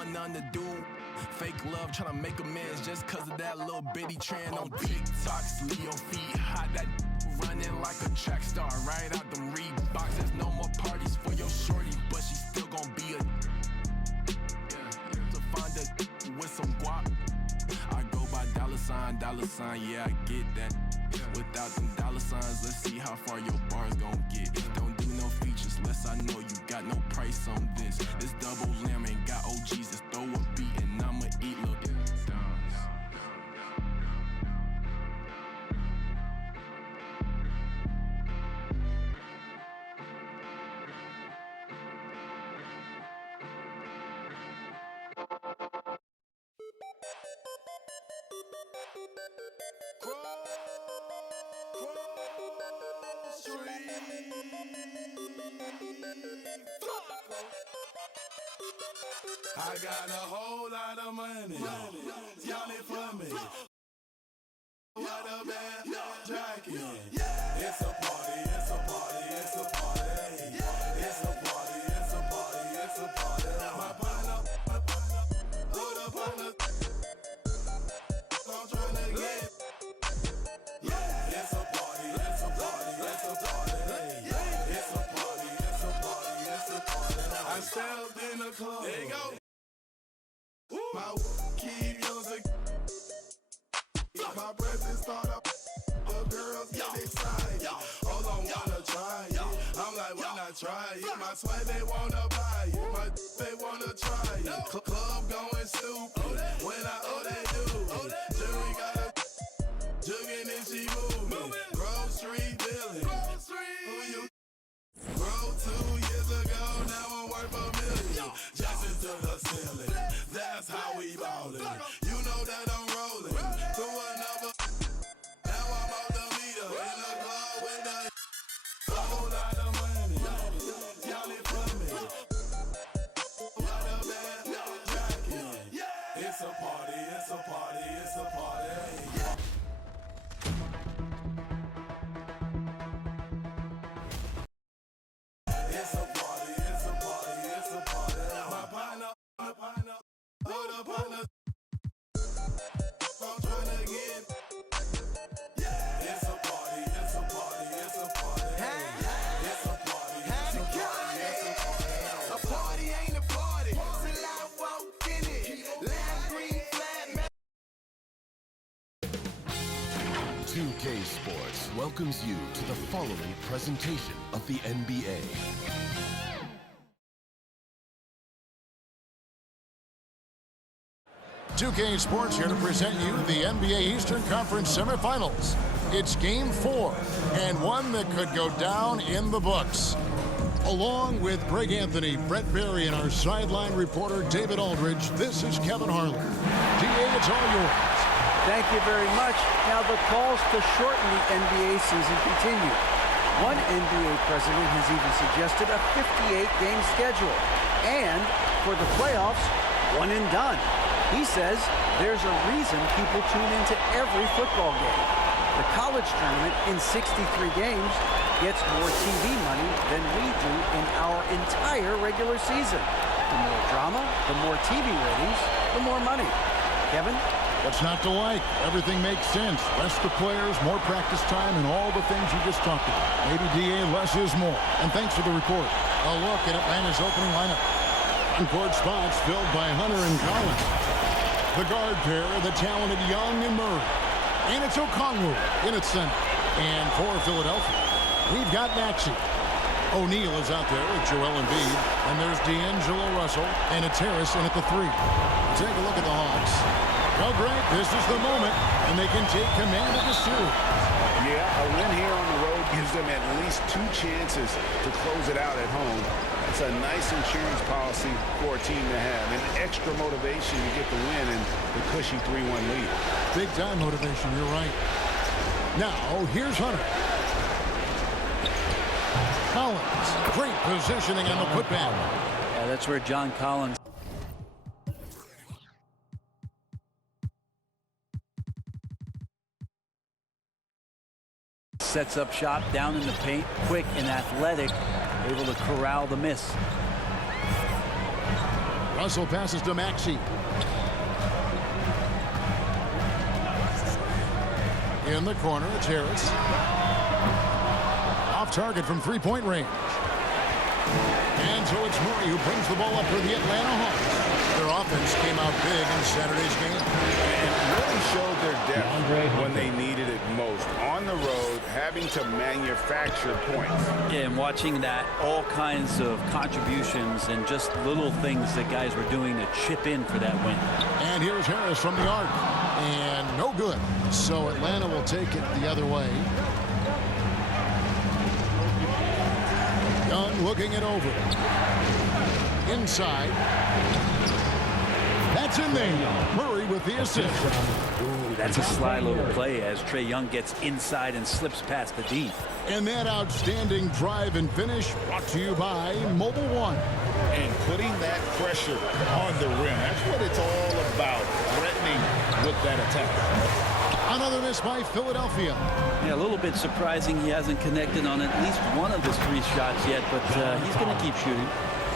Nothing to do. Fake love, tryna make amends just cause of that little bitty trend on TikToks. Leave your feet hot, that running like a track star. Right out them Reeboks. There's no more parties for your shorty, but she still gon' be a to find a with some guap. I go by dollar sign, yeah, I get that. Without them dollar signs, let's see how far your bars gon' get. Don't do no features unless I know you got no price on this. This double lamb ain't got OGs, just throw a beat and I'ma eat, look. I got a whole lot of money, y'all it for me. What a bad jacket. It's a party, it's a party, it's a party. It's a party, it's a party, it's a party. My partner, load up on the I'm trying to get. It's a party, it's a party, it's a party. It's a party, it's a party, it's a party. I stepped in the club. There you go. My keep using. My presence start up. The girls get excited. Hold on, wanna try it. I'm like, why not try it? My sweat, they wanna buy it. My they wanna try it. Club going stupid. When I they do it. Jury got a jugging and she moving. Grocery dealing. Who you? Bro, 2 years ago, now I'm worth $1 million. Just into the ceiling. That's how we ballin'. You know that I'm rollin' to another. Now I'm out the meter in the club with a whole lot of money. Y'all it for me. What a bad jacket. It's a party, it's a party, it's a party. It's a party, it's a party, it's a party. My partner, load up on the I'm tryna get. It's a party, it's a party, it's a party. It's a party, it's a party, it's a party. A party ain't a party till I walk in it. Lime green flat. 2K Sports welcomes you to the following presentation of the NBA. .2K Sports here to present you the NBA Eastern Conference Semifinals. It's Game 4, and one that could go down in the books. Along with Greg Anthony, Brett Berry, and our sideline reporter David Aldridge, this is Kevin Harlan. DA, it's all yours. Thank you very much. Now the calls to shorten the NBA season continue. One NBA president has even suggested a 58-game schedule. And for the playoffs, one and done. He says there's a reason people tune into every football game. The college tournament in 63 games gets more TV money than we do in our entire regular season. The more drama, the more TV ratings, the more money. Kevin? What's not to like? Everything makes sense. Rest the players, more practice time, and all the things you just talked about. Maybe DA, less is more. And thanks for the report. A look at Atlanta's opening lineup. On-court spots filled by Hunter and Collins. The guard pair, the talented Young and Murray. And it's Okongwu in at center. And for Philadelphia, we've got Maxey. O'Neal is out there with Joel Embiid. And there's D'Angelo Russell. And it's Harris in at the 3. Take a look at the Hawks. Well, Greg, this is the moment, and they can take command of the series. Yeah, a win here on the road gives them at least 2 chances to close it out at home. That's a nice insurance policy for a team to have. And extra motivation to get the win and the cushy 3-1 lead. Big-time motivation, you're right. Now, here's Hunter. Collins, great positioning on the putback. Yeah, that's where John Collins sets up shop down in the paint, quick and athletic, able to corral the miss. Russell passes to Maxey. In the corner, it's Harris. Off target from three-point range. And so it's Murray who brings the ball up for the Atlanta Hawks. Their offense came out big in Saturday's game. And really showed their depth when they needed it most. On the road, having to manufacture points. Yeah, and watching that, all kinds of contributions and just little things that guys were doing to chip in for that win. And here's Harris from the arc. And no good. So Atlanta will take it the other way. Young looking it over. Inside. That's in there. Murray with the assist. Ooh, that's a sly little play as Trae Young gets inside and slips past the D. And that outstanding drive and finish brought to you by Mobile One. And putting that pressure on the rim. That's what it's all about. Threatening with that attack. Another miss by Philadelphia. Yeah, a little bit surprising he hasn't connected on at least one of his 3 shots yet, but he's going to keep shooting.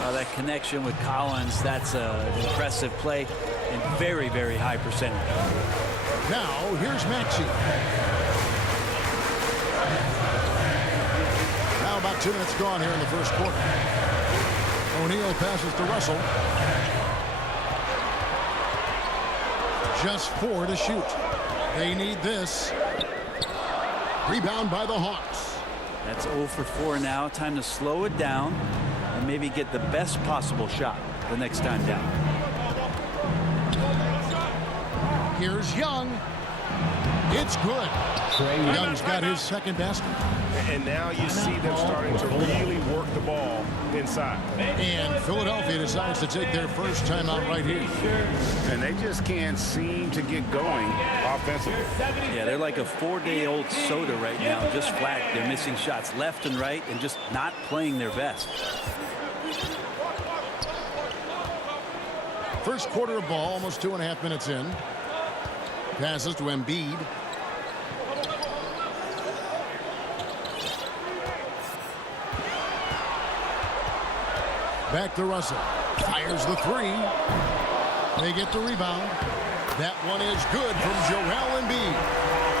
That connection with Collins, that's an impressive play and very, very high percentage. Now, here's Maxey. Now about 2 minutes gone here in the first quarter. O'Neal passes to Russell. Just 4 to shoot. They need this. Rebound by the Hawks. That's 0 for 4 now. Time to slow it down and maybe get the best possible shot the next time down. Here's Young. It's good. Young's got his second basket. And now you see them starting to really work the ball inside. And Philadelphia decides to take their first timeout right here. And they just can't seem to get going offensively. Yeah, they're like a 4-day-old soda right now, just flat. They're missing shots left and right and just not playing their best. First quarter of ball, almost 2.5 minutes in. Passes to Embiid. Back to Russell. Fires the 3. They get the rebound. That one is good from Joel Embiid.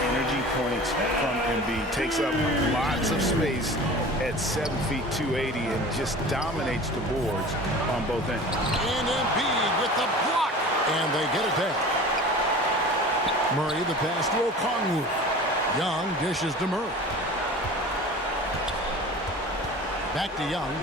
Energy points from Embiid. Takes up lots of space at 7 feet 280 and just dominates the boards on both ends. And Embiid with the block. And they get it back. Murray the pass to Okongwu. Young dishes to Murray. Back to Young.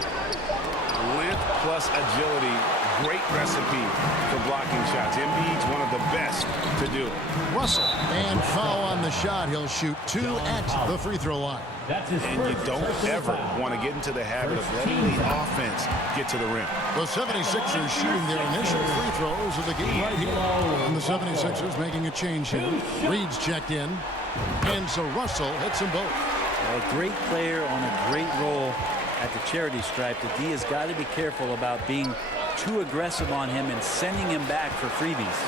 Length plus agility, great recipe for blocking shots. Embiid's one of the best to do it. Russell, and foul on the shot. He'll shoot 2 at the free throw line. And you don't ever want to get into the habit of letting the offense get to the rim. The 76ers shooting their initial free throws of the game right here. And the 76ers making a change here. Reed's checked in. And so Russell hits them both. A great player on a great roll at the charity stripe. The D has got to be careful about being too aggressive on him and sending him back for freebies.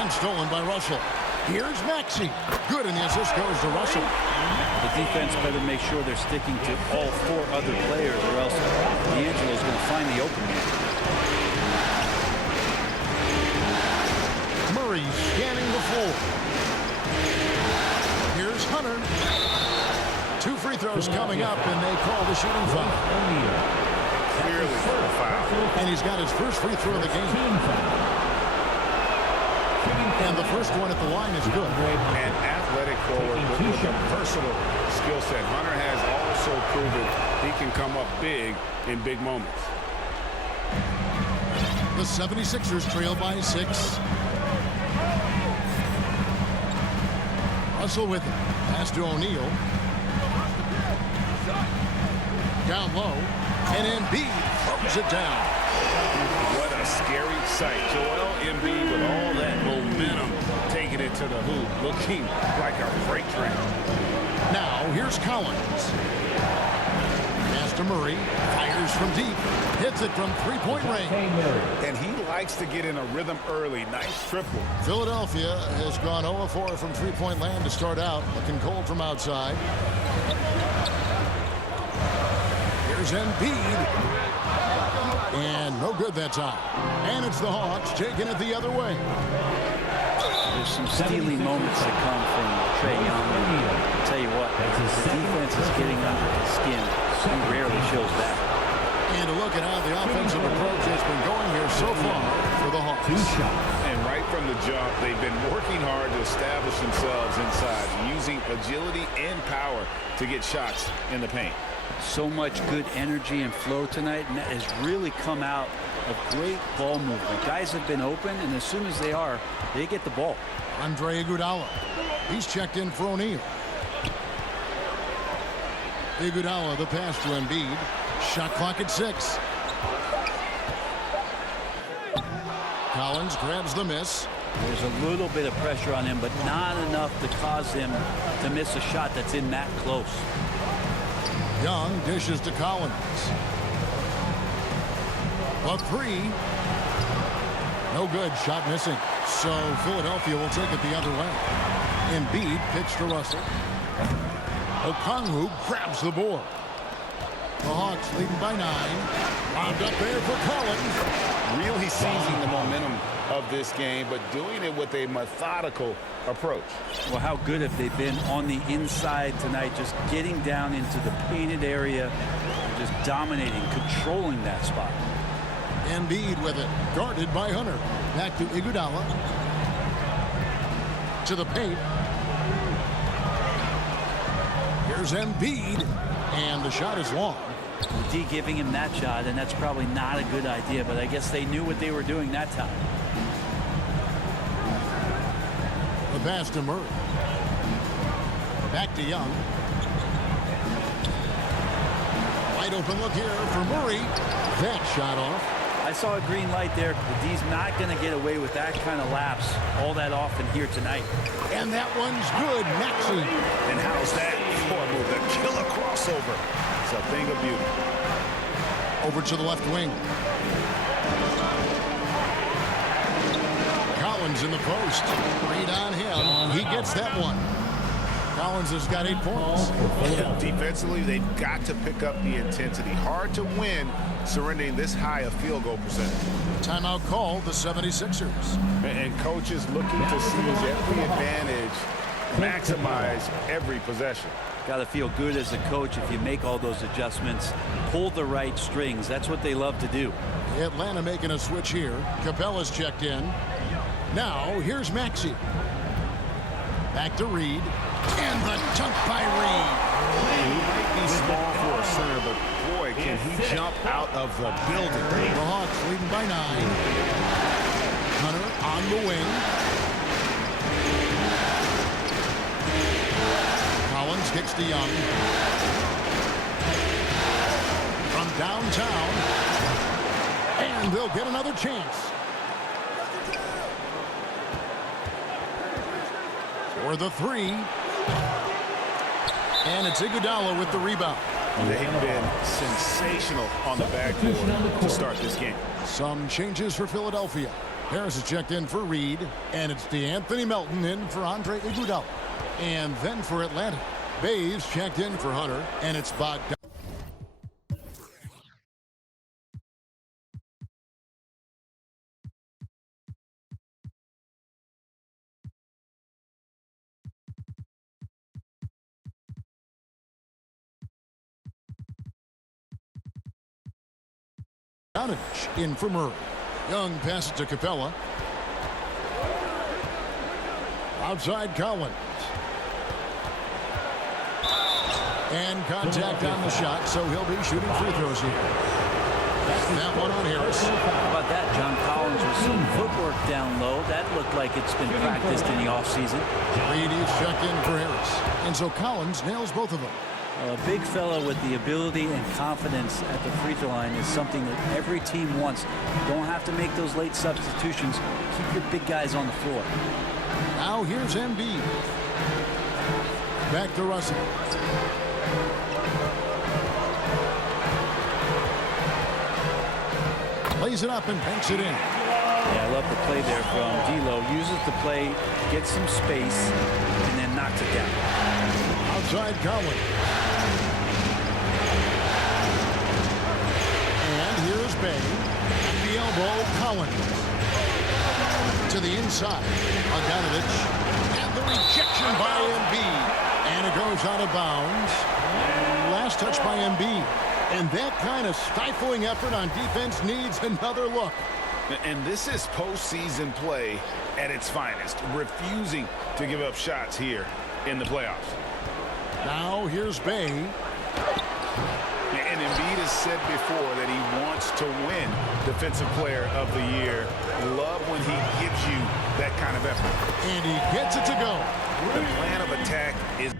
And stolen by Russell. Here's Maxey. Good, and the assist goes to Russell. The defense better make sure they're sticking to all 4 other players, or else D'Angelo's going to find the opening. Murray scanning the floor. Here's Hunter. 2 free throws coming up, and they call the shooting foul. Clearly a foul. And he's got his first free throw of the game. And the first one at the line is good. An athletic forward with a versatile skill set. Hunter has also proven he can come up big in big moments. The 76ers trail by 6. Russell with it. Pass to O'Neal. Down low. And Embiid throws it down. What a scary sight. Joel Embiid with all that momentum taking it to the hoop, looking like a freight train. Now here's Collins. Pass to Murray. Fires from deep. Hits it from 3-point range. And he likes to get in a rhythm early. Nice triple. Philadelphia has gone 0-4 from 3-point land to start out. Looking cold from outside. Here's Embiid. And no good that time. And it's the Hawks taking it the other way. There's some steely moments that come from Trae Young. I'll tell you what, the defense is getting under his skin. He rarely shows that. And a look at how the offensive approach has been going here so far for the Hawks. And right from the jump, they've been working hard to establish themselves inside, using agility and power to get shots in the paint. So much good energy and flow tonight, and that has really come out of great ball movement. Guys have been open, and as soon as they are, they get the ball. Andre Iguodala. He's checked in for O'Neal. Iguodala, the pass to Embiid. Shot clock at 6. Collins grabs the miss. There's a little bit of pressure on him, but not enough to cause him to miss a shot that's in that close. Young dishes to Collins. A 3. No good. Shot missing. So Philadelphia will take it the other way. Embiid pitch to Russell. Okongwu grabs the board. The Hawks leading by 9. Lobbed up there for Collins. Really seizing the momentum of this game, but doing it with a methodical approach. Well, how good have they been on the inside tonight, just getting down into the painted area, just dominating, controlling that spot. Embiid with it, guarded by Hunter. Back to Iguodala. To the paint. Here's Embiid, and the shot is long. The D giving him that shot, and that's probably not a good idea, but I guess they knew what they were doing that time. The pass to Murray. Back to Young. Wide open look here for Murray. That shot off. I saw a green light there. The D's not going to get away with that kind of lapse all that often here tonight. And that one's good. Maxey. And how's that? Horrible. The killer crossover. It's a thing of beauty. Over to the left wing. Collins in the post. Read on him. He gets that one. Collins has got 8 points. Defensively, they've got to pick up the intensity. Hard to win surrendering this high a field goal percentage. Timeout called the 76ers. And coaches looking to seize every advantage, maximize every possession. Got to feel good as a coach if you make all those adjustments, pull the right strings. That's what they love to do. Atlanta making a switch here. Capella's checked in. Now here's Maxey. Back to Reed. And the dunk by Reed. He might be small for a center, but boy, can he jump out of the building. The Hawks leading by 9. Hunter on the wing. Collins kicks to Young. From downtown. And they'll get another chance. For the 3. And it's Iguodala with the rebound. They've been sensational on the backboard to start this game. Some changes for Philadelphia. Harris is checked in for Reed. And it's DeAnthony Melton in for Andre Iguodala. And then for Atlanta, Bays checked in for Hunter. And it's Bogdan. In for Murray. Young passes to Capella. Outside Collins. And contact on the shot, so he'll be shooting free throws here. That's that one on Harris. How about that? John Collins with some footwork down low. That looked like it's been practiced in the offseason. Reed is checked in for Harris. And so Collins nails both of them. A big fella with the ability and confidence at the free throw line is something that every team wants. You don't have to make those late substitutions. Keep your big guys on the floor. Now here's Embiid. Back to Russell. Plays it up and banks it in. Yeah, I love the play there from D'Lo. Uses the play, gets some space, and then knocks it down. Outside Collins. And here's Bay. At the elbow, Collins. To the inside, Bogdanovich. And the rejection by Embiid. And it goes out of bounds. Last touch by Embiid. And that kind of stifling effort on defense needs another look. And this is postseason play at its finest, refusing to give up shots here in the playoffs. Now here's Bay. And Embiid has said before that he wants to win Defensive Player of the Year. Love when he gives you that kind of effort. And he gets it to go. The plan of attack is...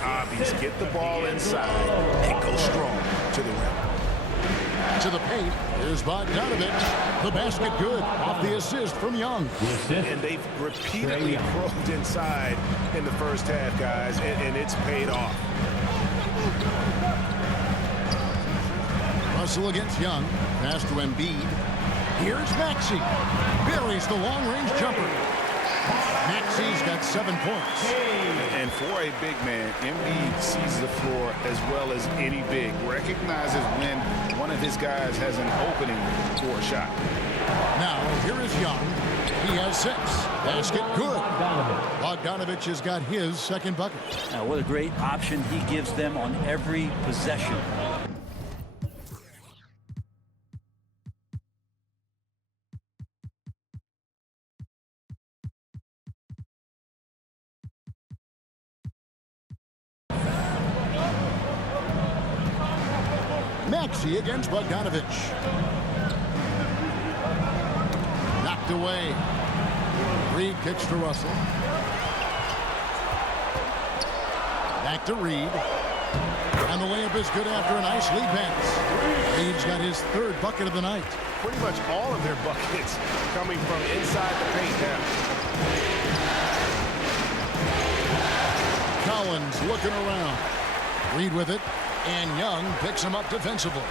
obvious. Get the ball inside and go strong to the rim. To the paint. Here's Bogdanovich. The basket good off the assist from Young. And they've repeatedly probed inside in the first half, guys, and it's paid off. Russell against Young. Pass to Embiid. Here's Maxey. Buries the long-range jumper. Maxey's got 7 points. And for a big man, Embiid sees the floor as well as any big. Recognizes when one of his guys has an opening for a shot. Now, here is Young. He has 6. Basket good. Bogdanovich has got his second bucket. Now, what a great option he gives them on every possession. Maxey against Bogdanovich. Knocked away. Reed kicks to Russell. Back to Reed. And the layup is good after a nice lead pass. Reed's got his 3rd bucket of the night. Pretty much all of their buckets coming from inside the paint now. Collins looking around. Reed with it. And Young picks him up defensively.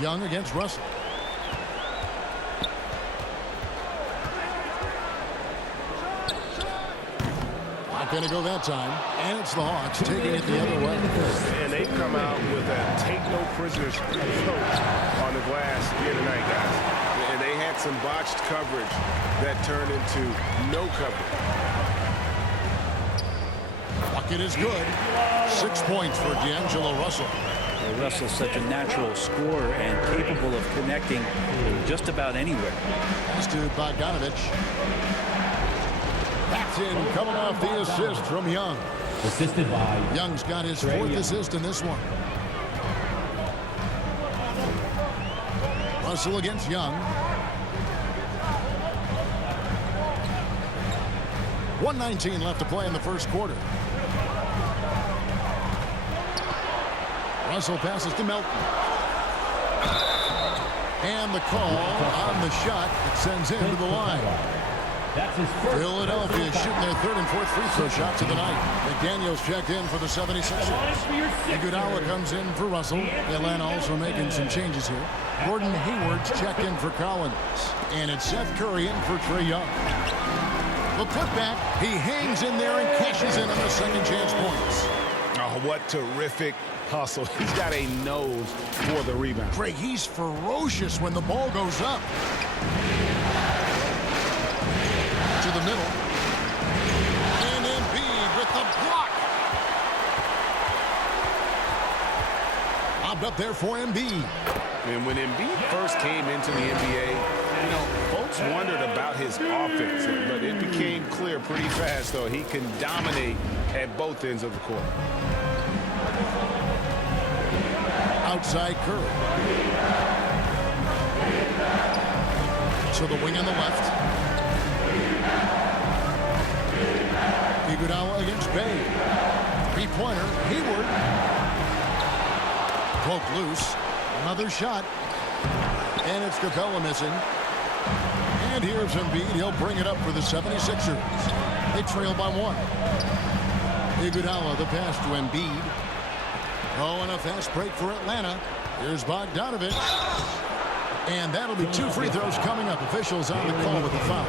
Young against Russell. Not going to go that time. And it's the Hawks taking it the other way. And they've come out with a take-no-prisoners approach on the glass here tonight, guys. And they had some botched coverage that turned into no coverage. Bucket is good. 6 points for D'Angelo Russell. Well, Russell's such a natural scorer and capable of connecting just about anywhere. Pass to Bogdanovich. That's in, coming off the assist from Young. Assisted by Young's got his 4th assist in this one. Russell against Young. 1:19 left to play in the first quarter. Russell passes to Melton. And the call on the shot that sends him to the line. That's his first. Philadelphia shooting their 3rd and 4th free throw shots of the night. McDaniels checked in for the 76ers. Iguodala comes in for Russell. Atlanta also making some changes here. Gordon Hayward's checked in for Collins. And it's Seth Curry in for Trae Young. The putback, he hangs in there and cashes in on the second chance points. Oh, what terrific hustle. He's got a nose for the rebound. Craig, he's ferocious when the ball goes up. To the middle. And Embiid with the block. Lobbed up there for Embiid. And when Embiid first came into the NBA, you know, folks wondered about his offense, but it became clear pretty fast, though, he can dominate at both ends of the court. Outside Curry. To the wing on the left. Iguodala against Bay. 3-pointer. Hayward. Broke loose. Another shot. And it's Capella missing. And here's Embiid. He'll bring it up for the 76ers. They trail by 1. Iguodala, the pass to Embiid. Oh, and a fast break for Atlanta. Here's Bogdanovich. And that'll be 2 free throws coming up. Officials on the call with the foul.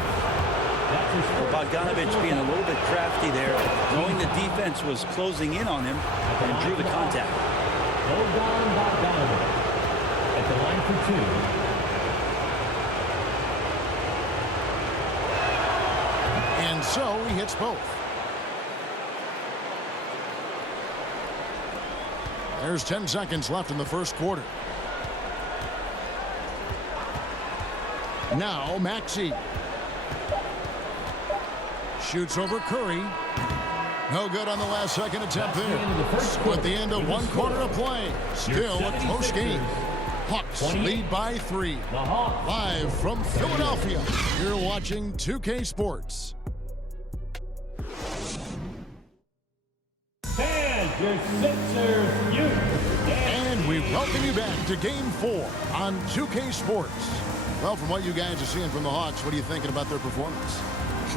Bogdanovich being a little bit crafty there, knowing the defense was closing in on him, and drew the contact. Bogdan Bogdanovich at the line for 2. And so he hits both. There's 10 seconds left in the first quarter. Now Maxey. Shoots over Curry. No good on the last second attempt there. At the end of 1 quarter of play. Still a close game. Hawks lead by 3. Live from Philadelphia. You're watching 2K Sports. And your Sixers youth. And we welcome you back to Game 4 on 2K Sports. Well, from what you guys are seeing from the Hawks, what are you thinking about their performance?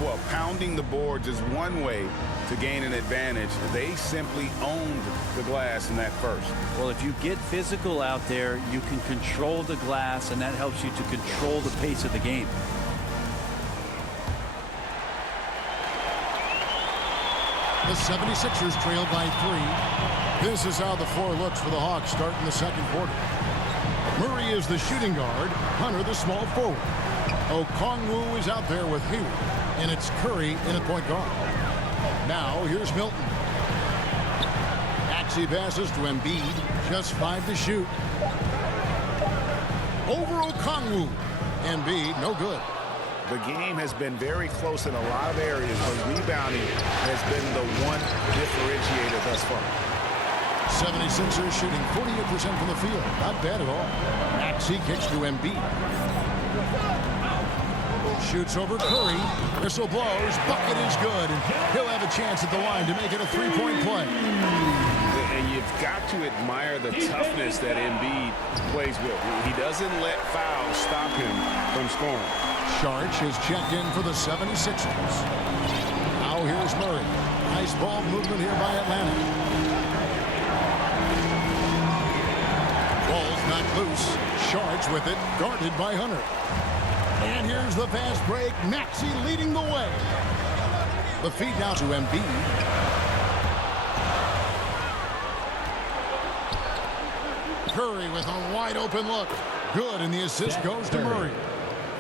Well, pounding the boards is one way to gain an advantage. They simply owned the glass in that first. Well, if you get physical out there, you can control the glass, and that helps you to control the pace of the game. The 76ers trail by 3. This is how the floor looks for the Hawks starting the second quarter. Murray is the shooting guard. Hunter the small forward. Okongwu is out there with Hayward. And it's Curry in at point guard. Now here's Milton. Maxey passes to Embiid. Just 5 to shoot. Over Okongwu. Embiid, no good. The game has been very close in a lot of areas, but rebounding has been the one differentiator thus far. 76ers shooting 48% from the field. Not bad at all. Maxey kicks to Embiid. Shoots over Curry. Whistle blows. Bucket is good. And he'll have a chance at the line to make it a 3-point play. And you've got to admire the toughness that Embiid plays with. He doesn't let fouls stop him from scoring. Sharch is checked in for the 76ers. Now here's Murray. Nice ball movement here by Atlanta. Ball's not loose. Sharch with it, guarded by Hunter. And here's the fast break. Maxey leading the way. The feed now to Embiid. Curry with a wide open look. Good, and the assist goes to Murray.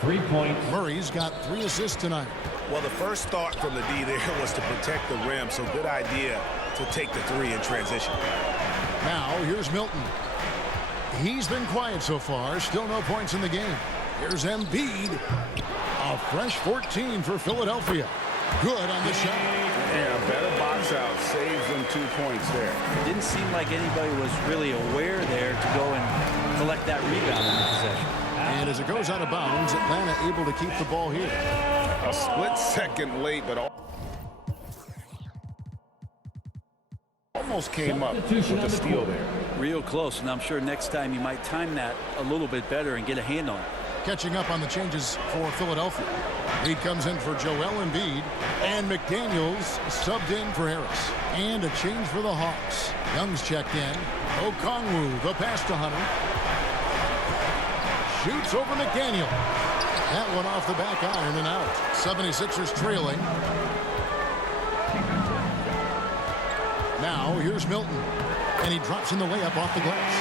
3 points. Murray's got 3 assists tonight. Well, the first thought from the D there was to protect the rim, so good idea to take the 3 in transition. Now here's Milton. He's been quiet so far. Still no points in the game. Here's Embiid. A fresh 14 for Philadelphia. Good on the shot. Yeah, a better box out saves them 2 points there. It didn't seem like anybody was really aware there to go and collect that rebound in the possession. And as it goes out of bounds, Atlanta able to keep the ball here. A split second late, but almost came up with a steal there. Real close, and I'm sure next time you might time that a little bit better and get a hand on it. Catching up on the changes for Philadelphia. Reed comes in for Joel Embiid, and McDaniels subbed in for Harris. And a change for the Hawks. Young's checked in. Okongwu, the pass to Hunter. Shoots over McDaniel. That one off the back iron and out. 76ers trailing. Now here's Milton. And he drops in the layup off the glass.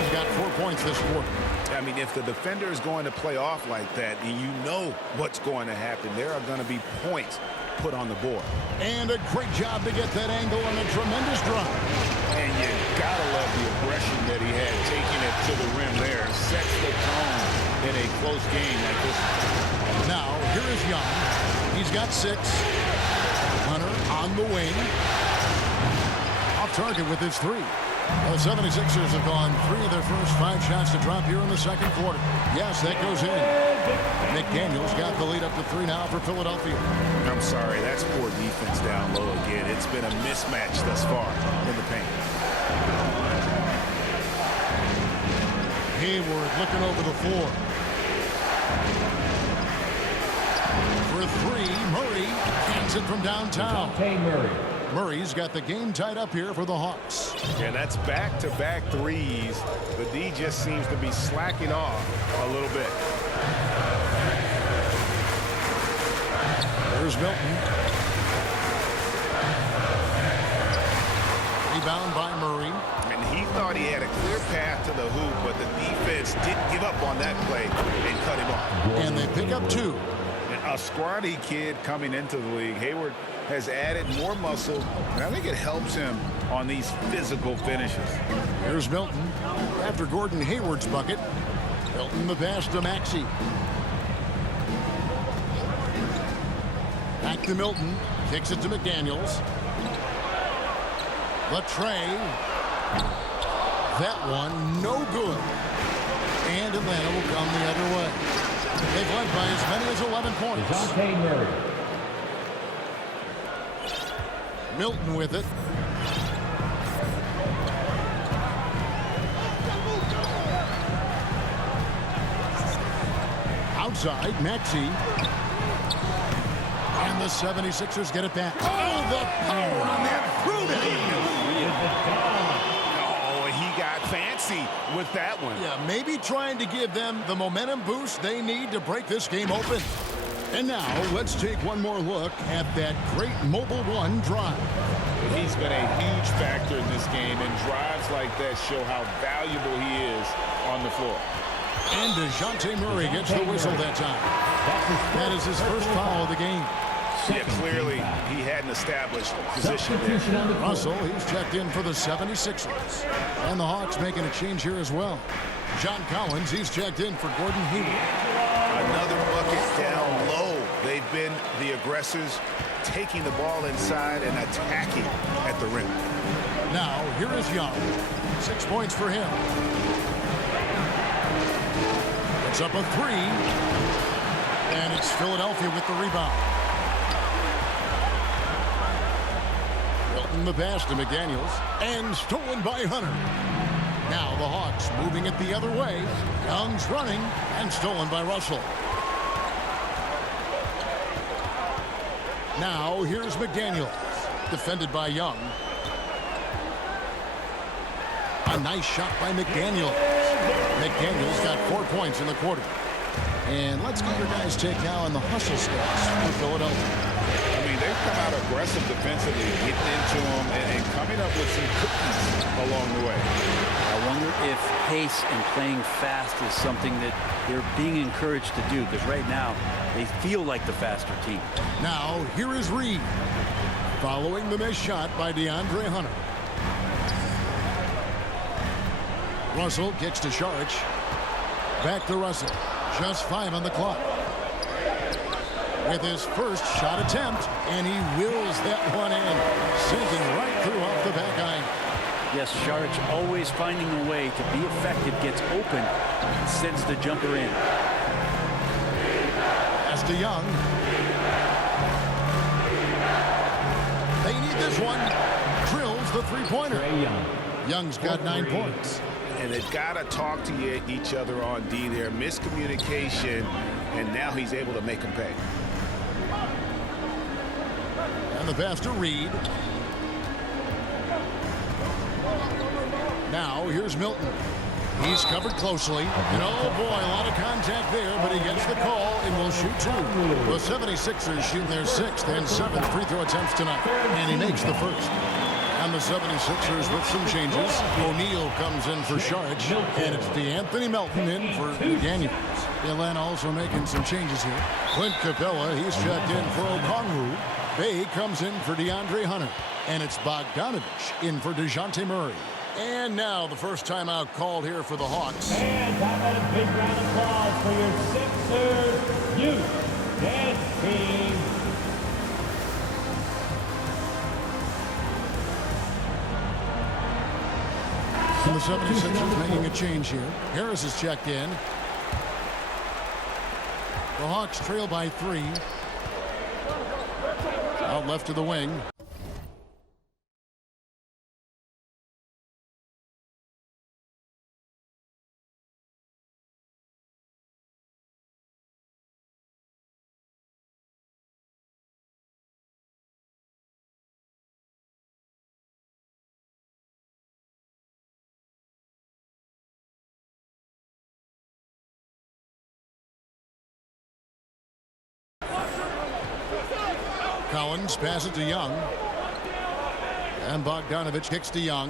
He's got 4 points this quarter. I mean, if the defender is going to play off like that, and you know what's going to happen, there are going to be points put on the board. And a great job to get that angle and a tremendous drive. And you got to love the aggression that he had, taking it to the rim there. Sets the tone in a close game like this. Now, here is Young. He's got 6. Hunter on the wing. Off target with his 3. The 76ers have gone 3 of their first 5 shots to drop here in the second quarter. Yes, that goes in. McDaniels got the lead up to 3 now for Philadelphia. I'm sorry, that's poor defense down low again. It's been a mismatch thus far in the paint. Hayward looking over the floor. For 3, Murray cans it from downtown. Murray. Murray's got the game tied up here for the Hawks. And that's back-to-back threes. The D just seems to be slacking off a little bit. Here's Milton. Rebound by Murray. And he thought he had a clear path to the hoop, but the defense didn't give up on that play and cut him off. And they pick up 2. A scrawny kid coming into the league. Hayward has added more muscle, and I think it helps him on these physical finishes. Here's Milton. After Gordon Hayward's bucket, Milton the pass to Maxey. Back to Milton. Kicks it to McDaniels. Latrey. That one no good. And Atlanta will come the other way. They've led by as many as 11 points. DeJounte Murray. Milton with it. Outside, Maxey. And the 76ers get it back. Oh, the power on that through Oh, he got fancy with that one. Yeah, maybe trying to give them the momentum boost they need to break this game open. And now, let's take one more look at that great Mobile One drive. He's been a huge factor in this game, and drives like that show how valuable he is on the floor. And DeJounte Murray gets the whistle that time. That is his first foul of the game. Yeah, clearly he hadn't established position there. Russell, he's checked in for the 76ers. And the Hawks making a change here as well. John Collins, he's checked in for Gordon Hayward. Another bucket down low. They've been the aggressors, taking the ball inside and attacking at the rim. Now, here is Young. 6 points for him. It's up a 3. And it's Philadelphia with the rebound. Milton the pass to McDaniels. And stolen by Hunter. Now the Hawks moving it the other way. Young's running and stolen by Russell. Now here's McDaniels. Defended by Young. A nice shot by McDaniels. McDaniels got 4 points in the quarter. And let's get your guys' take now on the hustle stats for Philadelphia. I mean, they've come out aggressive defensively, getting into them and coming up with some cookies along the way. I wonder if pace and playing fast is something that they're being encouraged to do, because right now they feel like the faster team. Now, here is Reed. Following the missed shot by DeAndre Hunter. Russell kicks to Saric. Back to Russell. Just 5 on the clock. With his first shot attempt, and he wills that one in, sinking right through off the back iron. Yes, Saric always finding a way to be effective, gets open, and sends the jumper in. As to Young. They need this one. Drills the three-pointer. Young's got 9 points. And they've got to talk to each other on D there. Miscommunication, and now he's able to make them pay. And the pass to Reed. Now here's Milton. He's covered closely. And oh boy, a lot of contact there, but he gets the call and will shoot 2. The 76ers shooting their 6th and 7th free throw attempts tonight. And he makes the first. And the 76ers with some changes. O'Neal comes in for Saric, and it's DeAnthony Melton in for McDaniels. Atlanta also making some changes here. Clint Capella, he's checked in for Okongwu. Bay comes in for DeAndre Hunter. And it's Bogdanovich in for DeJounte Murray. And now the first timeout called here for the Hawks. And how about a big round of applause for your Sixers youth dance team. And the 76ers making a change here. Harris is checked in. The Hawks trail by 3. Out left to the wing. Collins passes to Young. And Bogdanovich kicks to Young.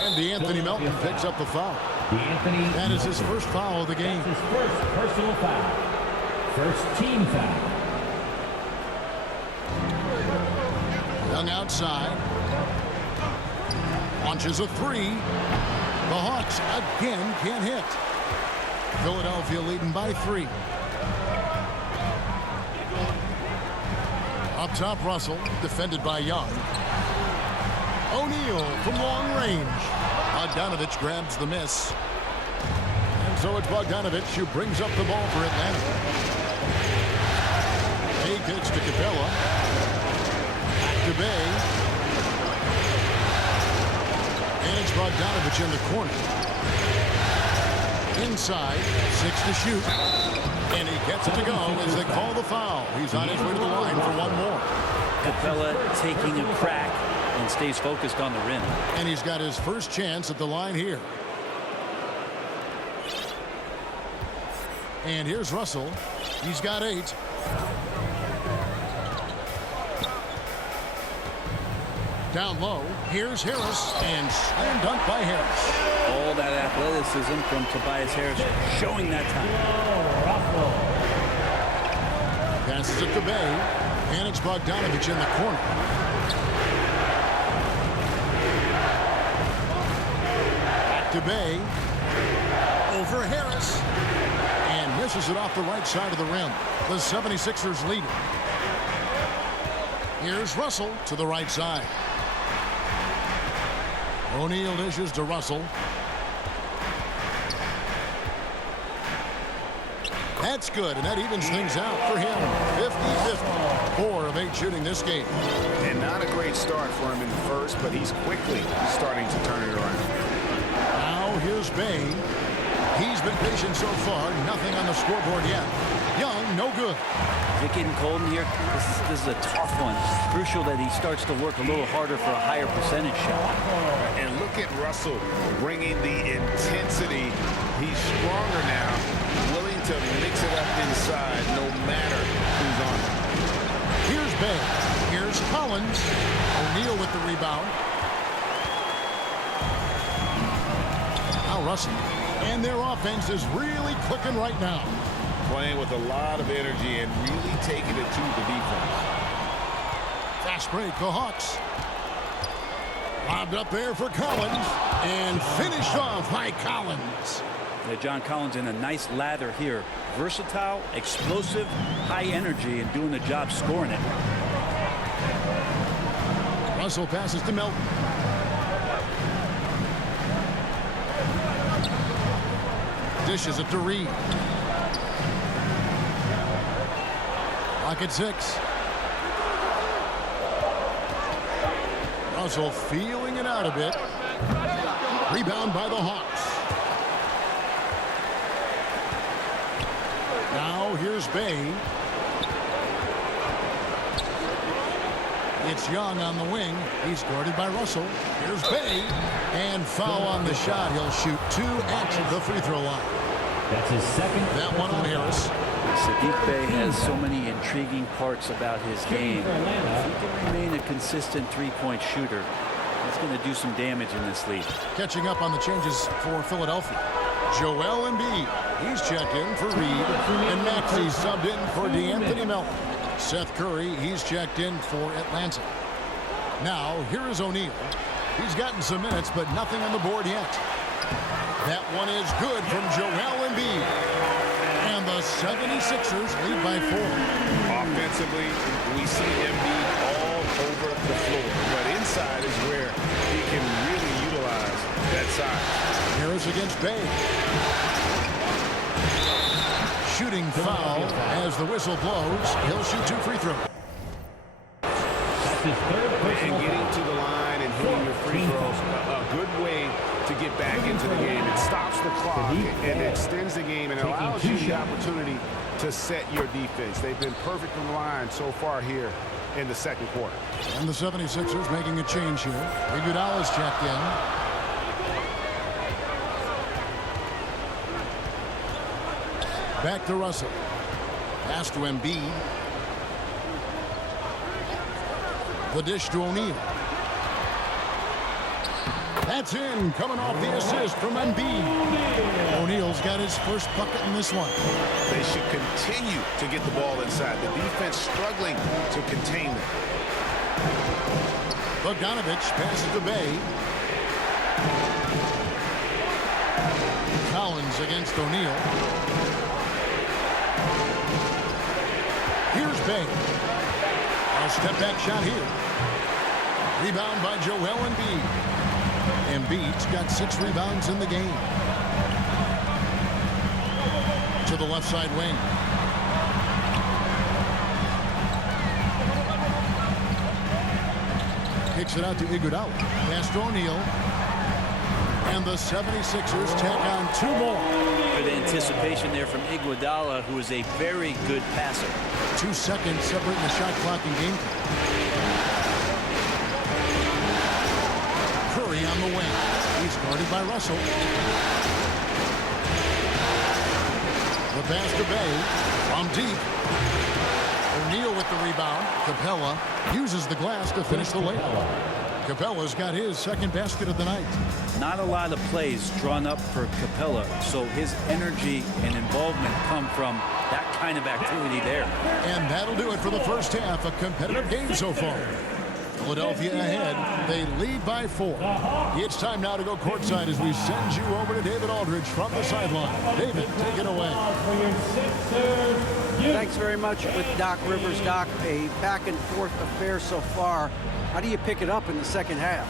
And DeAnthony Melton picks up the foul. That is his first foul of the game. His first personal foul. First team foul. Young outside. Launches a three. The Hawks again can't hit. Philadelphia leading by 3. Up top, Russell, defended by Young. O'Neal from long range. Bogdanovich grabs the miss. And so it's Bogdanovich who brings up the ball for Atlanta. Bay kicks to Capella. Back to Bay. And it's Bogdanovich in the corner. Inside, 6 to shoot. And he gets it to go as they call the foul. He's on his way to the line for one more. Capella taking a crack and stays focused on the rim. And he's got his first chance at the line here. And here's Russell. He's got 8. Down low, here's Harris, and slam dunk by Harris. All that athleticism from Tobias Harris showing that time. Passes it to Bay, and it's Bogdanovich in the corner. Back to Bay, over Harris, and misses it off the right side of the rim. The 76ers lead it. Here's Russell to the right side. O'Neal dishes to Russell. That's good, and that evens things out for him. 50-50. 4 of 8 shooting this game. And not a great start for him in the first, but he's quickly starting to turn it around. Now here's Bay. He's been patient so far. Nothing on the scoreboard yet. Young, no good. Is it getting cold in here? This is a tough one. Crucial that he starts to work a little harder for a higher percentage shot. And look at Russell bringing the intensity. He's stronger now, willing to mix it up inside no matter who's on it. Here's Bay. Here's Collins. O'Neal with the rebound. Now Russell. And their offense is really clicking right now. Playing with a lot of energy and really taking it to the defense. Fast break, the Hawks. Lobbed up there for Collins. And finished off by Collins. Yeah, John Collins in a nice lather here. Versatile, explosive, high energy, and doing the job scoring it. Russell passes to Melton. Dishes it to Reed. Clock at 6. Russell feeling it out a bit. Rebound by the Hawks. Now here's Bay. It's Young on the wing. He's guarded by Russell. Here's Bay. And foul on the shot. He'll shoot 2 at the free throw line. That's his second. That one on Harris. Saddiq Bey has so many intriguing parts about his game. If he can remain a consistent three-point shooter, he's going to do some damage in this league. Catching up on the changes for Philadelphia. Joel Embiid. He's checked in for Reed. And Maxey subbed in for DeAnthony Melton. Seth Curry, he's checked in for Atlanta. Now, here is O'Neal. He's gotten some minutes, but nothing on the board yet. That one is good from Joel Embiid. And the 76ers lead by 4. Offensively, we see Embiid all over the floor. But inside is where he can really utilize that size. Harris against Bay. Shooting foul as the whistle blows. He'll shoot 2 free throws. That's his third personal And getting to the line and hitting your free throws, a good way to get back into the game. It stops the clock and extends the game and allows you the opportunity to set your defense. They've been perfect from the line so far here in the second quarter. And the 76ers making a change here. Iguodala's checked in. back to Russell. Pass to Embiid. The dish to O'Neal. That's in, coming off the assist from Embiid. O'Neal's got his first bucket in this one. They should continue to get the ball inside. The defense struggling to contain them. Bogdanovich passes to Bay. Collins against O'Neal. Here's Bay. A step back shot here. Rebound by Joel Embiid. Embiid's got 6 rebounds in the game. To the left side wing. Kicks it out to Iguodala. Pass to O'Neal. And the 76ers tack on 2 more. Good anticipation there from Iguodala, who is a very good passer. 2 seconds separating the shot clock and game clock. Curry on the wing. He's guarded by Russell. The pass to Bay from deep. O'Neal with the rebound. Capella uses the glass to finish the layup. Capella's got his second basket of the night. Not a lot of plays drawn up for Capella, so his energy and involvement come from that kind of activity there. And that'll do it for the first half. A competitive game so far. Philadelphia ahead. They lead by 4. It's time now to go courtside as we send you over to David Aldridge from the sideline. David, take it away. Thanks very much with Doc Rivers. Doc, a back and forth affair so far. How do you pick it up in the second half?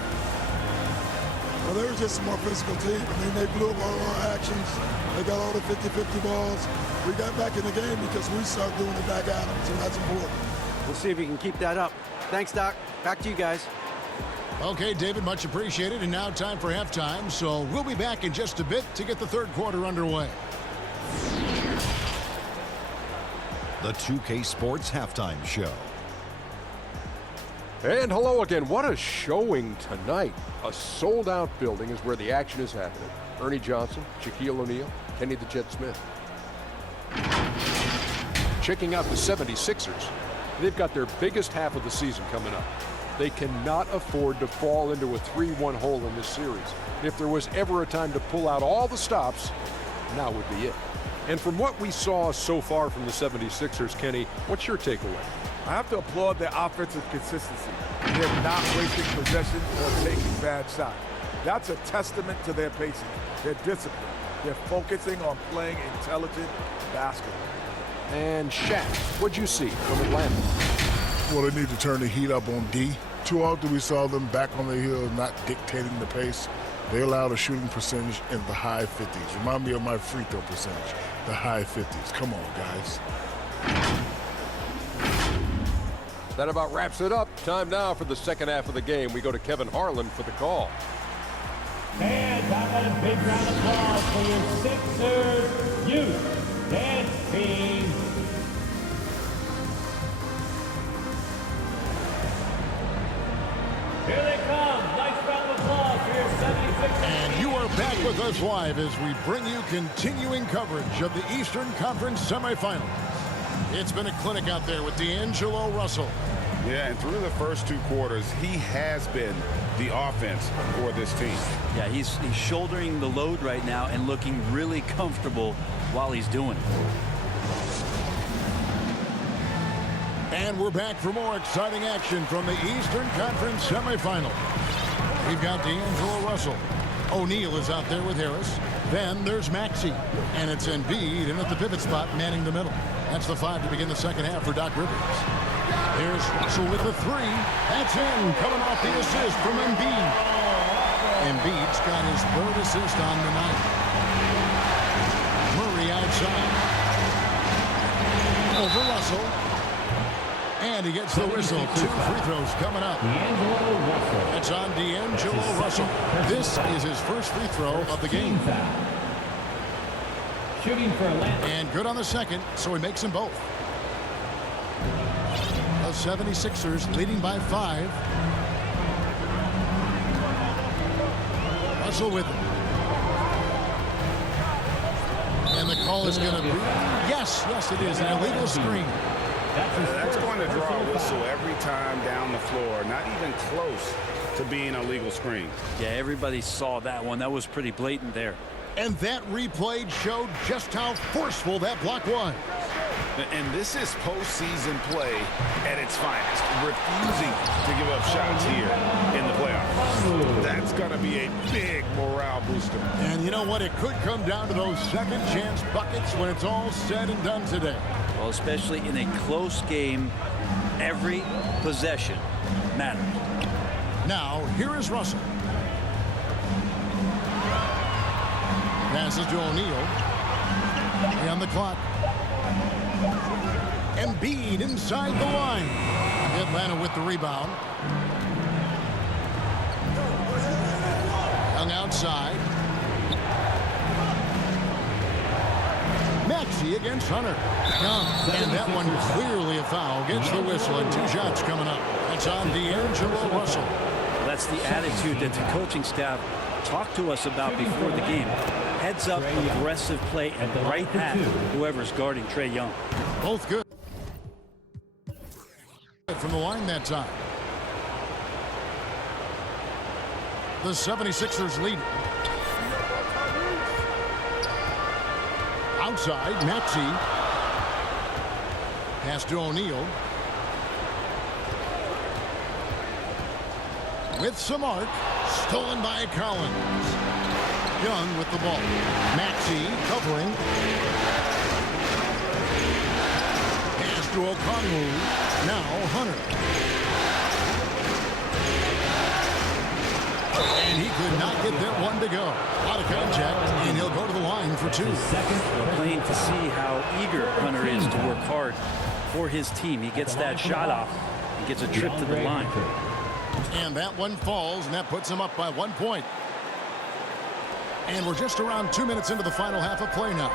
Well, they were just a more physical team. I mean, they blew up all our actions. They got all the 50-50 balls. We got back in the game because we started doing the back out, so that's important. We'll see if we can keep that up. Thanks, Doc. Back to you guys. Okay, David, much appreciated. And now time for halftime. So we'll be back in just a bit to get the third quarter underway. The 2K Sports Halftime Show. And hello again. What a showing tonight. A sold-out building is where the action is happening. Ernie Johnson, Shaquille O'Neal, Kenny the Jet Smith. Checking out the 76ers. They've got their biggest half of the season coming up. They cannot afford to fall into a 3-1 hole in this series. If there was ever a time to pull out all the stops, now would be it. And from what we saw so far from the 76ers, Kenny, what's your takeaway? I have to applaud their offensive consistency. They're not wasting possessions or taking bad shots. That's a testament to their pacing, their discipline. They're focusing on playing intelligent basketball. And Shaq, what'd you see from Atlanta? Well, they need to turn the heat up on D. Too often we saw them back on the heels, not dictating the pace. They allowed a shooting percentage in the high 50s. Remind me of my free throw percentage, the high 50s. Come on, guys. That about wraps it up. Time now for the second half of the game. We go to Kevin Harlan for the call. And how about a big round of applause for your Sixers youth dance team. Here they come. Nice round of applause for your 76ers. And you are back with us live as we bring you continuing coverage of the Eastern Conference semifinals. It's been a clinic out there with D'Angelo Russell. Yeah, and through the first 2 quarters, he has been the offense for this team. Yeah, he's shouldering the load right now and looking really comfortable while he's doing it. And we're back for more exciting action from the Eastern Conference semifinals. We've got D'Angelo Russell. O'Neal is out there with Harris. Then there's Maxey. And it's Embiid in at the pivot spot, manning the middle. That's the 5 to begin the second half for Doc Rivers. Here's Russell with the 3. That's in, coming off the assist from Embiid. Embiid's got his 3rd assist on the night. Murray outside. Over Russell. And he gets the whistle. 2 free throws coming up. D'Angelo Russell. It's on D'Angelo Russell. This is his first free throw of the game. Shooting for Atlanta. And good on the second, so he makes them both. The 76ers leading by 5. Russell with it. And the call is going to be, yes, it is, an illegal screen. That's going to draw a whistle every time down the floor. Not even close to being a legal screen. Yeah, everybody saw that one. That was pretty blatant there. And that replay showed just how forceful that block was. And this is postseason play at its finest, refusing to give up shots here in the playoffs. That's going to be a big morale booster. And you know what? It could come down to those second chance buckets when it's all said and done today. Well, especially in a close game, every possession matters. Now, here is Russell. Passes to O'Neal. On the clock. Embiid inside the line. Atlanta with the rebound. Young outside. Maxey against Hunter. Young, and that one clearly a foul. Gets the whistle, and 2 shots coming up. That's on D'Angelo Russell. That's the attitude that the coaching staff talked to us about before the game. Heads up, aggressive play, and right at whoever's guarding Trae Young. Both good from the line that time. The 76ers lead. Outside, Maxey. Pass to O'Neal. With some arc. Stolen by Collins. Young with the ball. Maxey covering. Pass to Okongwu. Now Hunter. And he could not get that one to go. Out of contact, and he'll go to the line for 2. Plain to see how eager Hunter is to work hard for his team. He gets that shot off. He gets a trip to the line. And that one falls, and that puts him up by 1 point. And we're just around 2 minutes into the final half of play now.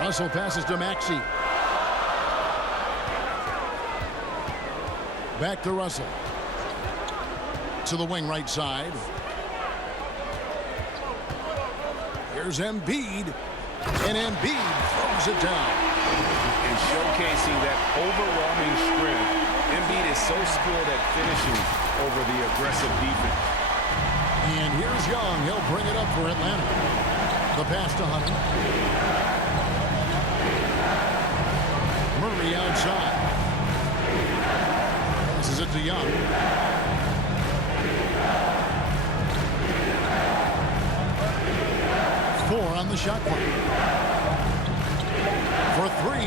Russell passes to Maxey. Back to Russell. To the wing right side. Here's Embiid. And Embiid throws it down. And showcasing that overwhelming strength. Embiid is so skilled at finishing over the aggressive defense. And here's Young. He'll bring it up for Atlanta. The pass to Hunter. Murray outside. Passes it to Young. Four on the shot clock. For 3.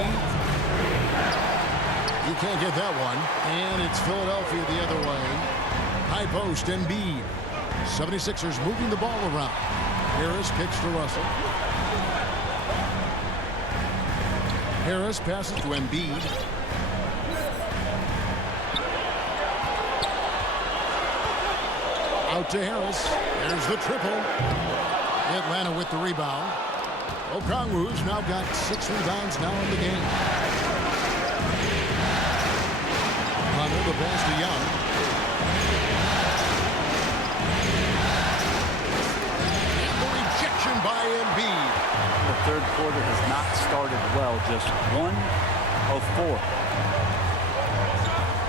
You can't get that one. And it's Philadelphia the other way. High post, Embiid. 76ers moving the ball around. Harris kicks to Russell. Harris passes to Embiid. Out to Harris. There's the triple. Atlanta with the rebound. Okongwu's now got 6 rebounds now in the game. Hunter, the pass to Young. And the rejection by Embiid. The third quarter has not started well. Just 1 of 4.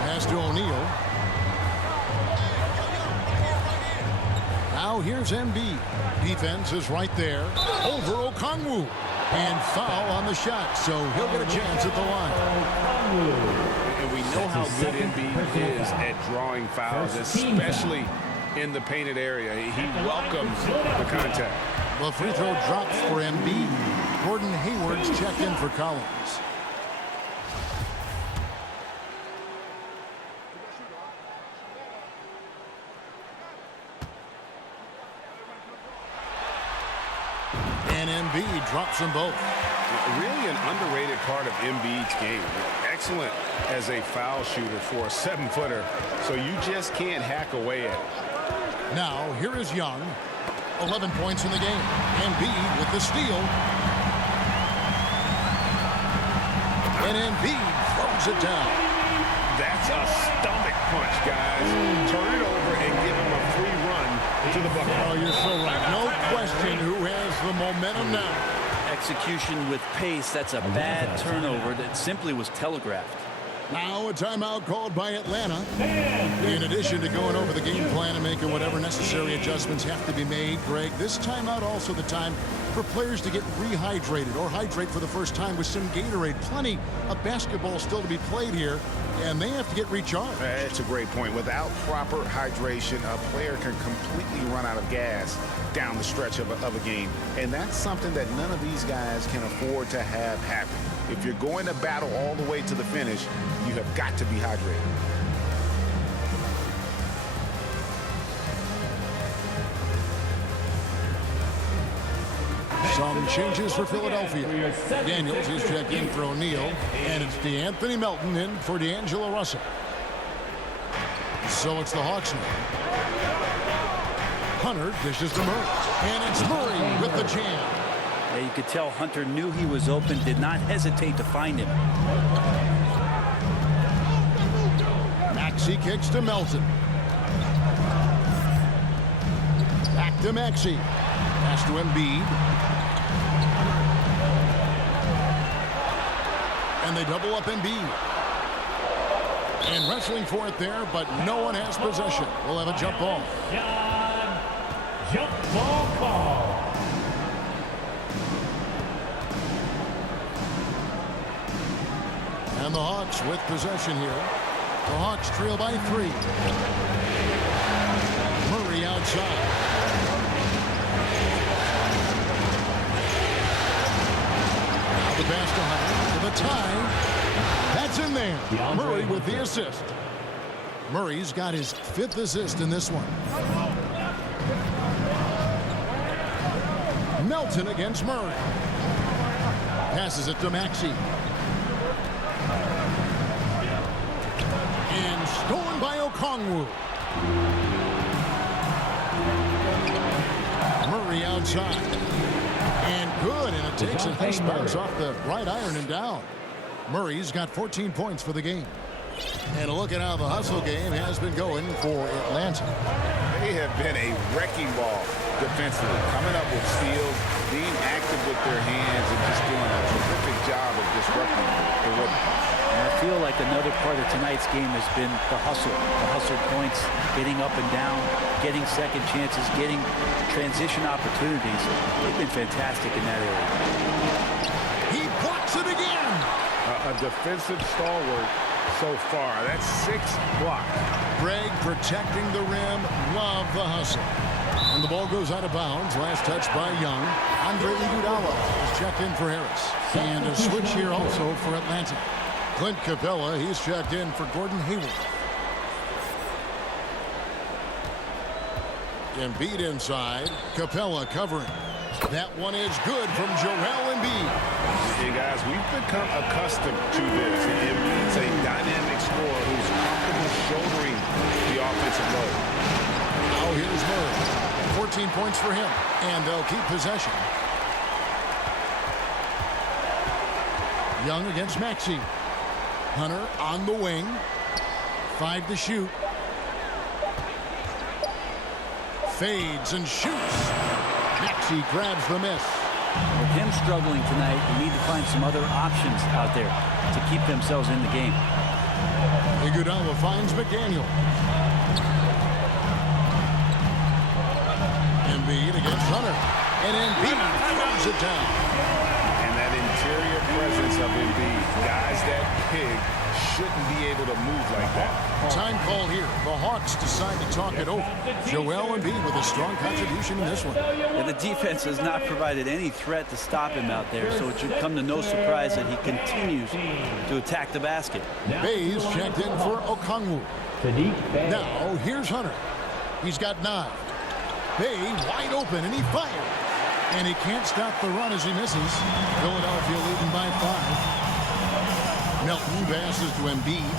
Pass to O'Neal. Now here's Embiid. Defense is right there. Over Okongwu. And foul on the shot, so he'll get a chance at the line. And we know how good Embiid is at drawing fouls, especially in the painted area. He welcomes the contact. The free throw drops for Embiid. Gordon Hayward's checked in for Collins. And Embiid drops them both. Really an underrated part of Embiid's game. Excellent as a foul shooter for a 7-footer, so you just can't hack away at it. Now, here is Young. 11 points in the game. Embiid with the steal. And Embiid throws it down. That's a stomach punch, guys. Turn it over and give him a free run to the bucket. Oh, you're so right. No question who has the momentum now. Execution with pace. That's a bad turnover that simply was telegraphed. Now a timeout called by Atlanta. In addition to going over the game plan and making whatever necessary adjustments have to be made, Greg, this timeout also the time for players to get rehydrated or hydrate for the first time with some Gatorade. Plenty of basketball still to be played here, and they have to get recharged. That's a great point. Without proper hydration, a player can completely run out of gas down the stretch of a game, and that's something that none of these guys can afford to have happen. If you're going to battle all the way to the finish, you have got to be hydrated. Some changes for Philadelphia. Daniels is checked in for O'Neal, and it's DeAnthony Melton in for D'Angelo Russell. So it's the Hawks now. Hunter dishes to Murray, and it's Murray with the jam. Yeah, you could tell Hunter knew he was open, did not hesitate to find him. Maxey kicks to Melton. Back to Maxey. Pass to Embiid. And they double up Embiid. And wrestling for it there, but no one has possession. We'll have a jump ball. Jump ball call. And the Hawks with possession here. The Hawks trail by 3. Murray outside. Now the pass to Hunter. To the tie. That's in there. Murray with the assist. Murray's got his 5th assist in this one. Melton against Murray. Passes it to Maxey. And stolen by Okongwu. Murray outside. And good, and it takes a nice bounce off the right iron and down. Murray's got 14 points for the game. And a look at how the hustle game has been going for Atlanta. They have been a wrecking ball defensively, coming up with steals, being active with their hands, and just doing a terrific job of disrupting the rhythm. And I feel like another part of tonight's game has been the hustle points, getting up and down, getting second chances, getting transition opportunities. They've been fantastic in that area. He blocks it again. A defensive stalwart so far. That's 6 blocks. Greg protecting the rim. Love the hustle. And the ball goes out of bounds. Last touch by Young. Andre Iguodala is checked in for Harris. And a switch here also for Atlanta. Clint Capella, he's checked in for Gordon Hayward. Embiid inside. Capella covering. That one is good from Joel Embiid. Hey guys, we've become accustomed to this. It means a dynamic scorer who's comfortable shouldering the offensive load. Now here's Murray. 14 points for him, and they'll keep possession. Young against Maxey. Hunter on the wing. 5 to shoot. Fades and shoots. Maxey grabs the miss. With him struggling tonight, they need to find some other options out there to keep themselves in the game. Iguodala finds McDaniel. Embiid against Hunter. And Embiid throws it down. And that interior presence of Embiid, guys that big, shouldn't be able to move like that. Time call here. The Hawks decide to talk it over. Joel Embiid with a strong contribution in this one. And the defense has not provided any threat to stop him out there, so it should come to no surprise that he continues to attack the basket. Bays checked in for Okongwu. Now, here's Hunter. He's got 9. Bay wide open, and he fires. And he can't stop the run as he misses. Philadelphia leading by 5. Melton passes to Embiid.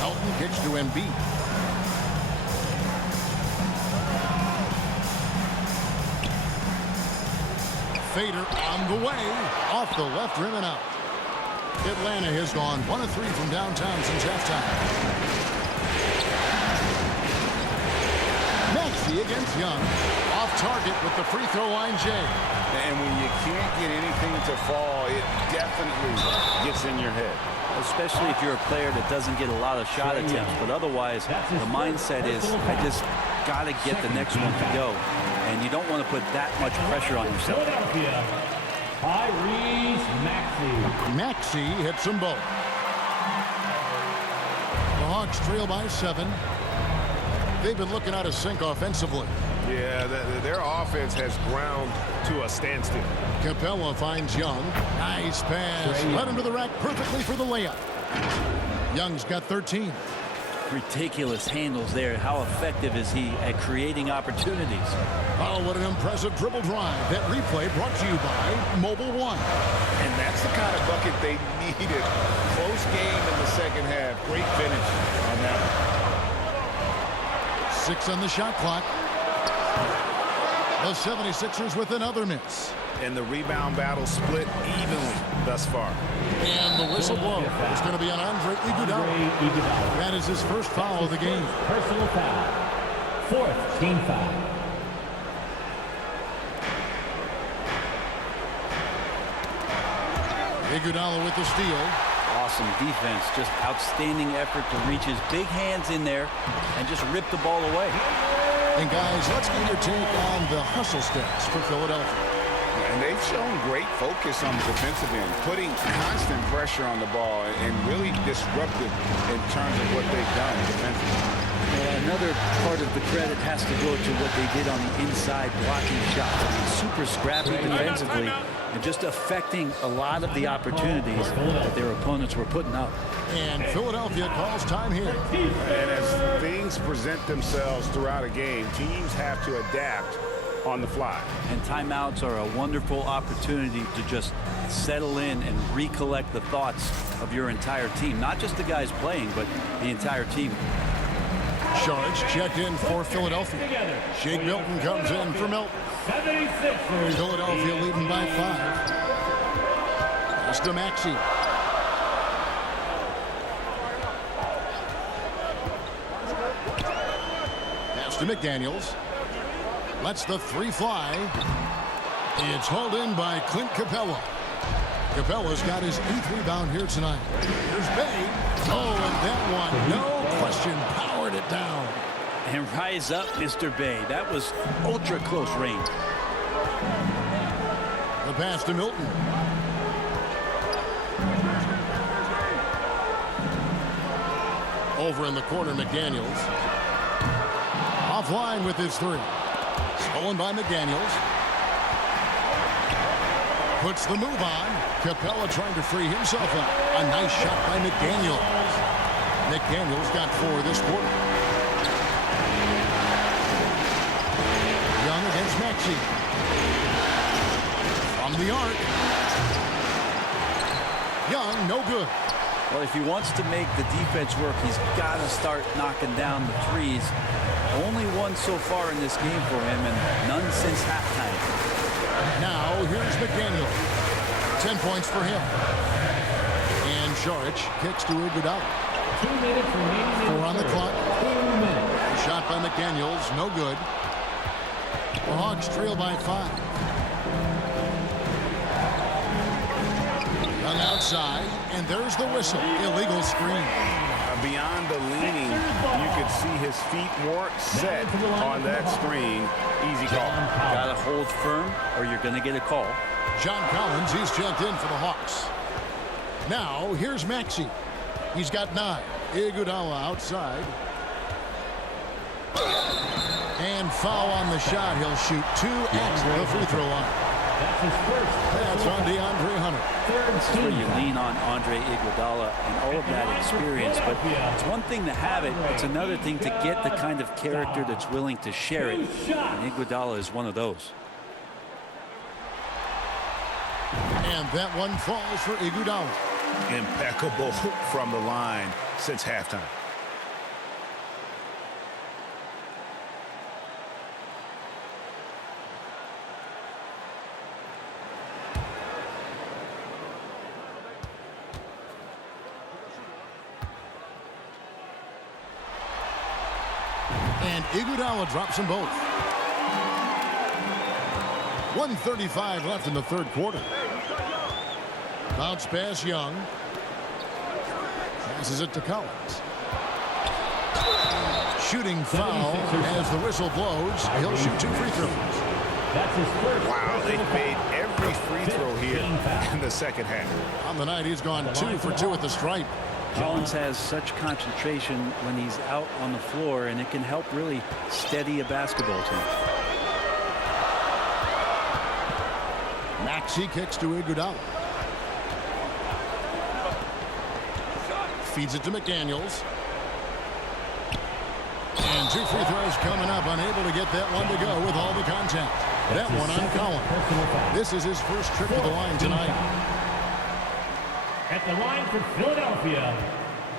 Melton kicks to Embiid. Fader on the way. Off the left rim and out. Atlanta has gone 1 of 3 from downtown since halftime. Maxey against Young. Off target with the free throw line, Jay. And when you can't get anything to fall, it definitely gets in your head. Especially if you're a player that doesn't get a lot of shot attempts. But otherwise, the mindset is, I just got to get the next one to go. And you don't want to put that much pressure on yourself. Philadelphia, Tyrese Maxey. Maxey hits them both. The Hawks trail by 7. They've been looking out of sync offensively. Yeah, their offense has ground to a standstill. Capella finds Young. Nice pass. Led him to the rack perfectly for the layup. Young's got 13. Ridiculous handles there. How effective is he at creating opportunities? Oh, what an impressive dribble drive. That replay brought to you by Mobile One. And that's the kind of bucket they needed. Close game in the second half. Great finish on that one. 6 on the shot clock. The 76ers with another miss. And the rebound battle split evenly thus far. And the whistle blow is going to be on Andre Iguodala. That is his first foul of the game. Personal foul. 4th team foul. Iguodala with the steal. Awesome defense. Just outstanding effort to reach his big hands in there and just rip the ball away. And guys, let's get your take on the hustle stats for Philadelphia. And they've shown great focus on the defensive end, putting constant pressure on the ball and really disruptive in terms of what they've done defensively. Another part of the credit has to go to what they did on the inside blocking shots. I mean, super scrappy defensively and just affecting a lot of the opportunities that their opponents were putting up. And Philadelphia calls time here. And as things present themselves throughout a game, teams have to adapt on the fly. And timeouts are a wonderful opportunity to just settle in and recollect the thoughts of your entire team. Not just the guys playing, but the entire team. Sharge checked in for Philadelphia. Shake Milton comes in for Milton. 76ers. Philadelphia leading by 5. Pass to Maxey. Pass to McDaniels. Lets the 3 fly. It's hauled in by Clint Capella. Capella's got his 8th rebound here tonight. Here's Bay. Oh, and that one, no question, powered it down. And rise up, Mr. Bay. That was ultra close range. The pass to Milton. Over in the corner, McDaniels. Offline with his 3. Stolen by McDaniels. Puts the move on. Capella trying to free himself up. A nice shot by McDaniels. McDaniels got 4 this quarter. Young against Maxey. From the arc. Young, no good. Well, if he wants to make the defense work, he's got to start knocking down the threes. Only one so far in this game for him, and none since halftime. Now, here's McDaniel. 10 points for him. And Saric kicks to Iguodala. 2 minutes remaining. 4 on the clock. 2 minutes. Shot by McDaniels, no good. The Hawks trail by 5. Young outside, and there's the whistle. Illegal screen. Beyond the leaning, you could see his feet weren't set on that screen. Easy call. Got to hold firm or you're going to get a call. John Collins, he's checked in for the Hawks. Now, here's Maxey. He's got 9. Iguodala outside. And foul on the shot. He'll shoot 2 at the free throw line. That's his first. That's on DeAndre Hunter. This is where you lean on Andre Iguodala and all of that experience. But it's one thing to have it. It's another thing to get the kind of character that's willing to share it. And Iguodala is one of those. And that one falls for Iguodala. Impeccable from the line since halftime. And Iguodala drops them both. 1:35 left in the third quarter. Bounce pass, Young. Passes it to Collins. Shooting foul as the whistle blows. He'll shoot 2 free throws. That's his first. Wow, they've made every free throw here in the second half. On the night, he's gone 2 for 2 at the stripe. Collins has such concentration when he's out on the floor, and it can help really steady a basketball team. Maxey kicks to Iguodala. Feeds it to McDaniels. And 2 free throws coming up. Unable to get that one to go with all the contact. That one on Collins. This is his first trip to the line tonight. At the line for Philadelphia,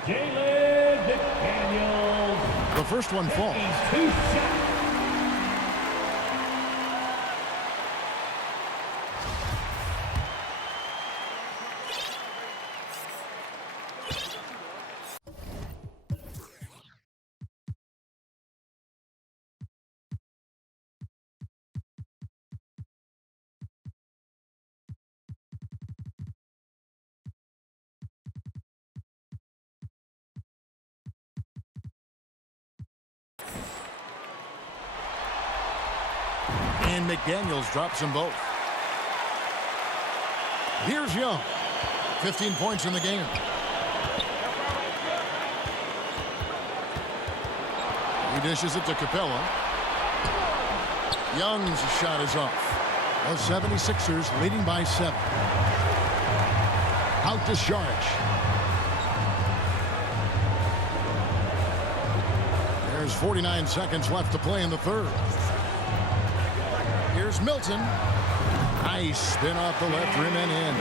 Jalen McDaniels. The first one falls. 2 shots. And McDaniels drops them both. Here's Young. 15 points in the game. He dishes it to Capella. Young's shot is off. The 76ers leading by 7. Out to Saric. There's 49 seconds left to play in the third. Here's Milton. Nice spin off the left rim and in.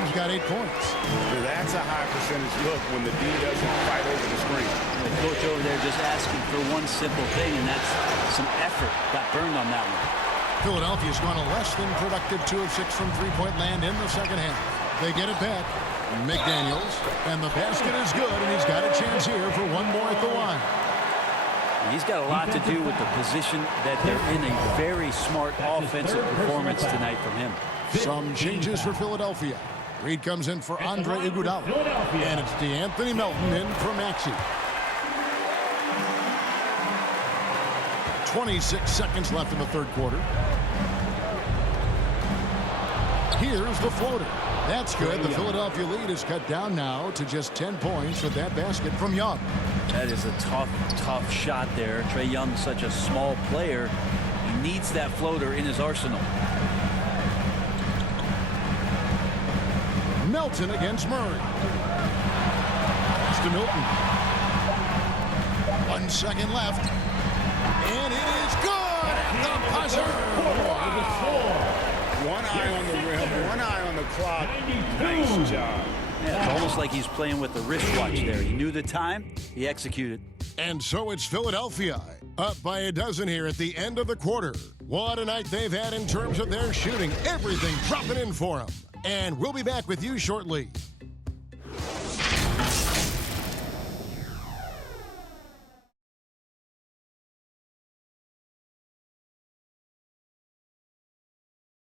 He's got 8 points. That's a high percentage look when the D doesn't fight over the screen. The coach over there just asking for one simple thing, and that's some effort. Got burned on that one. Philadelphia's gone a less than productive 2 of 6 from three-point land in the second half. They get it back. McDaniels. And the basket is good, and he's got a chance here for one more at the line. He's got a lot to do with the position that they're in. A very smart offensive performance tonight from him. Some changes for Philadelphia. Reed comes in for Andre Iguodala. And it's DeAnthony Melton in for Maxey. 26 seconds left in the third quarter. Here's the floater. That's good. The Philadelphia lead is cut down now to just 10 points with that basket from Young. That is a tough shot there. Trae Young, such a small player. He needs that floater in his arsenal. Melton against Murray. Pass to Milton. 1 second left. And it is good at the buzzer. Wow. One eye on the rim, one eye on the clock. Nice job. Yeah, it's almost like he's playing with the wristwatch there. He knew the time, he executed. And so it's Philadelphia, up by a dozen here at the end of the quarter. What a night they've had in terms of their shooting. Everything dropping in for them. And we'll be back with you shortly.